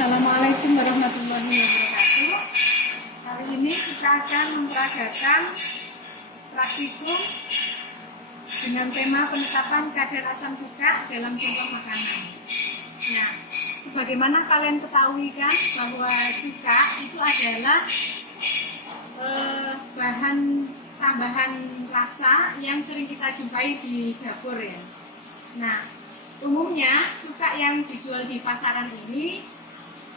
Assalamualaikum warahmatullahi wabarakatuh. Kali ini kita akan memperagakan praktikum dengan tema penetapan kadar asam cuka dalam contoh makanan. Nah, sebagaimana kalian ketahui kan bahwa cuka itu adalah bahan tambahan rasa yang sering kita jumpai di dapur ya. Nah, umumnya cuka yang dijual di pasaran ini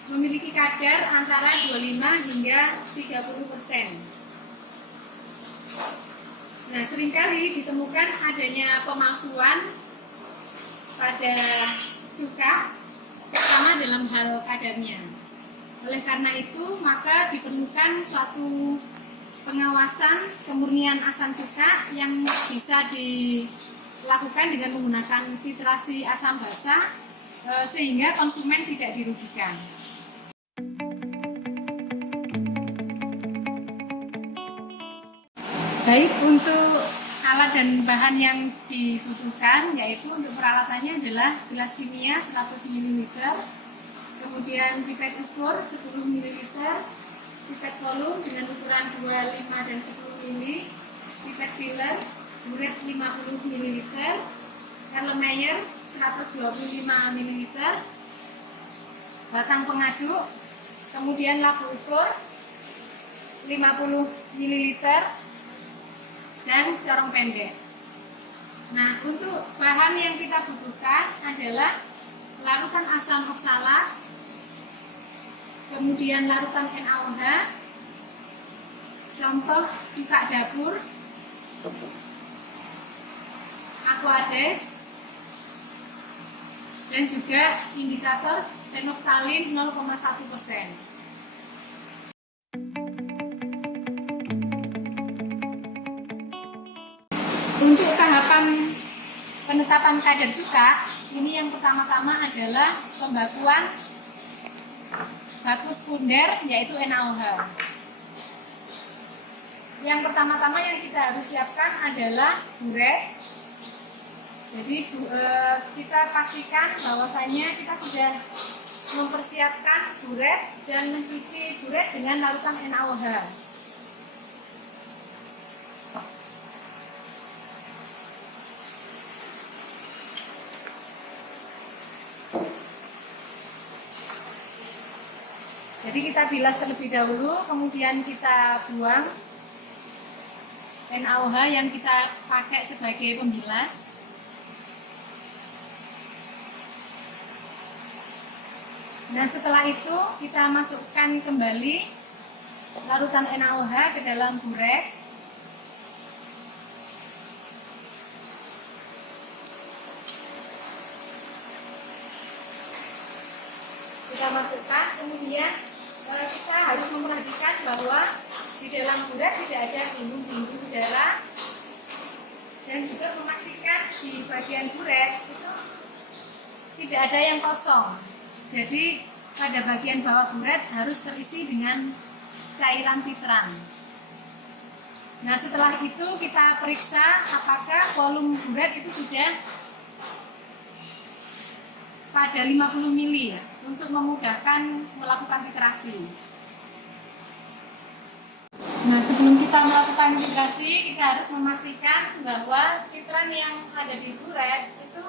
memiliki kadar antara 25 hingga 30%. Nah, seringkali ditemukan adanya pemalsuan pada cuka, terutama dalam hal kadarnya. Oleh karena itu, maka diperlukan suatu pengawasan kemurnian asam cuka yang bisa dilakukan dengan menggunakan titrasi asam basa sehingga konsumen tidak dirugikan. Baik, untuk alat dan bahan yang dibutuhkan yaitu untuk peralatannya adalah gelas kimia 100 ml, kemudian pipet ukur 10 ml, pipet volum dengan ukuran 25 dan 10 ml, pipet filler buret 50 ml, Erlenmeyer 125 ml, batang pengaduk, kemudian labu ukur 50 ml, dan corong pendek. Nah, untuk bahan yang kita butuhkan adalah larutan asam oksalat, kemudian larutan NaOH, contoh cuka dapur, aquades, dan juga indikator fenolftalin 0,1%. Untuk tahapan penetapan kadar cuka, ini yang pertama-tama adalah pembakuan baku sekunder yaitu NaOH. Yang pertama-tama yang kita harus siapkan adalah buret. Jadi kita pastikan bahwasanya kita sudah mempersiapkan buret dan mencuci buret dengan larutan NaOH. Jadi kita bilas terlebih dahulu, kemudian kita buang NaOH yang kita pakai sebagai pembilas. Nah, setelah itu kita masukkan kembali larutan NaOH ke dalam buret. Kita masukkan, kemudian kita harus memperhatikan bahwa di dalam buret tidak ada gelembung-gelembung udara, dan juga memastikan di bagian buret itu tidak ada yang kosong. Jadi pada bagian bawah buret harus terisi dengan cairan titran. Nah, setelah itu kita periksa apakah volume buret itu sudah pada 50 ml ya, untuk memudahkan melakukan titrasi. Nah, sebelum kita melakukan titrasi, kita harus memastikan bahwa titran yang ada di buret itu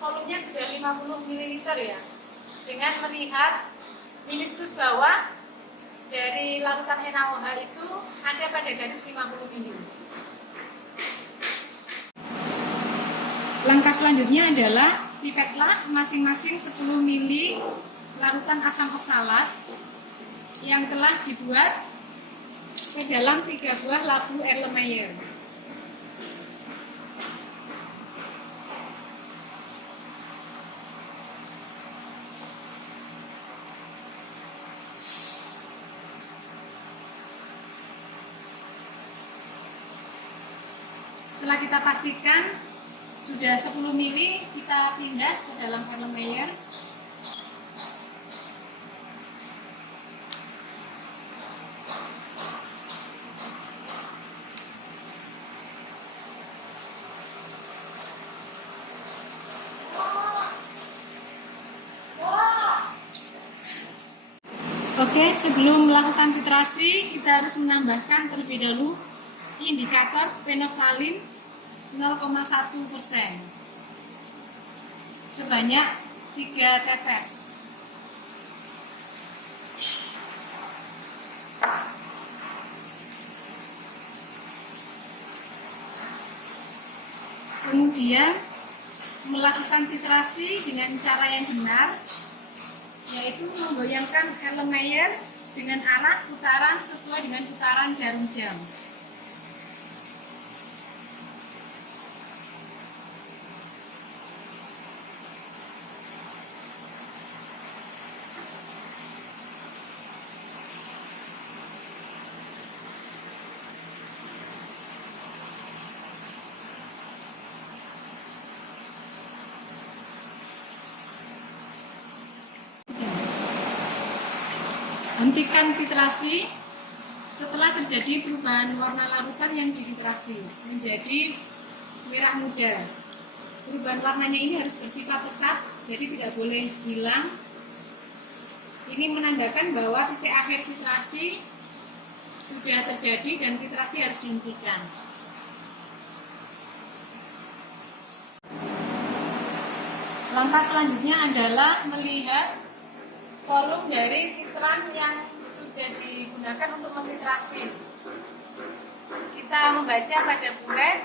volumenya sudah 50 ml ya. Dengan melihat meniskus bawah dari larutan NaOH itu ada pada garis 50 ml. Langkah selanjutnya adalah pipetlah masing-masing 10 ml larutan asam oksalat yang telah dibuat ke dalam 3 buah labu Erlenmeyer. Setelah kita pastikan sudah 10 ml, kita pindah ke dalam Erlenmeyer. Oke, sebelum melakukan titrasi, kita harus menambahkan terlebih dahulu indikator phenolphthalein 0,1% sebanyak 3 tetes. Kemudian melakukan titrasi dengan cara yang benar, yaitu menggoyangkan Erlenmeyer dengan arah putaran sesuai dengan putaran jarum jam. Hentikan titrasi setelah terjadi perubahan warna larutan yang dititrasi menjadi merah muda. Perubahan warnanya ini harus bersifat tetap, jadi tidak boleh hilang. Ini menandakan bahwa titik akhir titrasi sudah terjadi dan titrasi harus dihentikan. Langkah selanjutnya adalah melihat volume dari titran yang sudah digunakan untuk mentitrasi. Kita membaca pada buret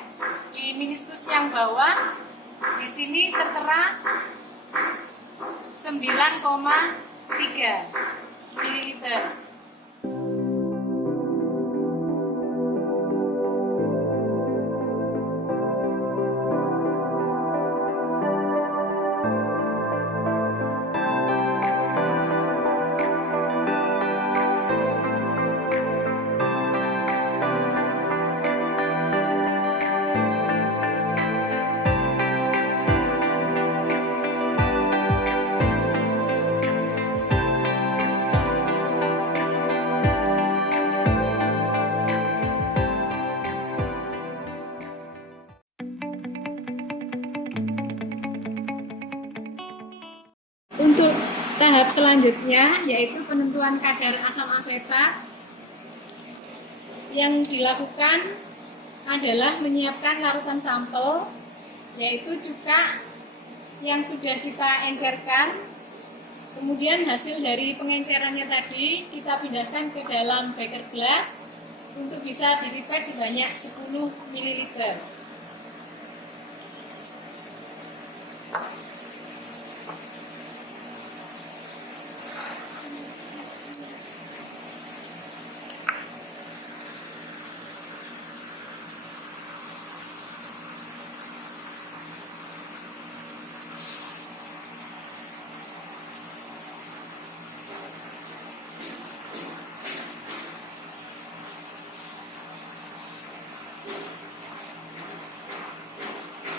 di meniskus yang bawah. Di sini tertera 9,3 ml. Untuk tahap selanjutnya, yaitu penentuan kadar asam asetat, yang dilakukan adalah menyiapkan larutan sampel, yaitu cuka yang sudah kita encerkan. Kemudian hasil dari pengencerannya tadi kita pindahkan ke dalam beker gelas untuk bisa dipipet sebanyak 10 ml.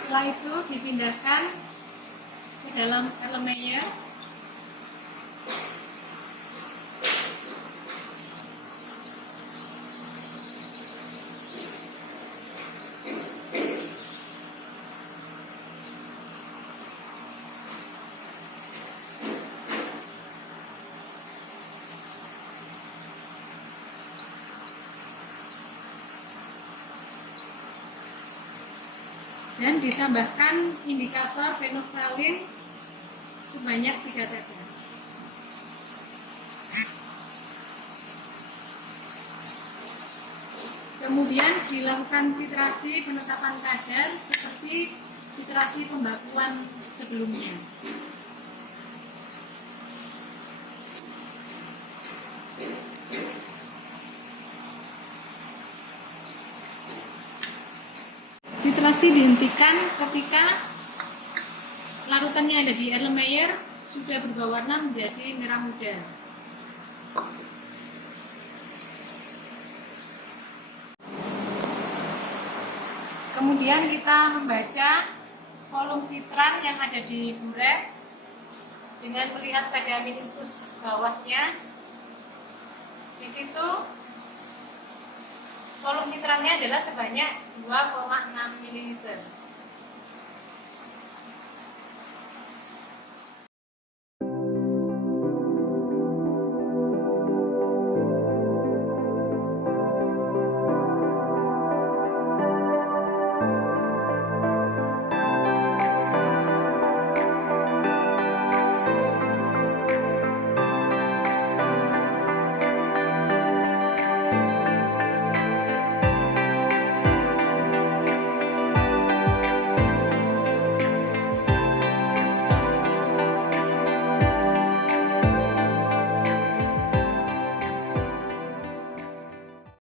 Setelah itu dipindahkan ke dalam Erlenmeyer. Dan ditambahkan indikator phenolphthalein sebanyak 3 tetes. Kemudian dilakukan titrasi penetapan kadar seperti titrasi pembakuan sebelumnya. Titrasi dihentikan ketika larutan yang ada di Erlenmeyer sudah berubah warna menjadi merah muda. Kemudian kita membaca volume titran yang ada di buret dengan melihat pada meniskus bawahnya. Di situ volume titrannya adalah sebanyak 2,6 ml.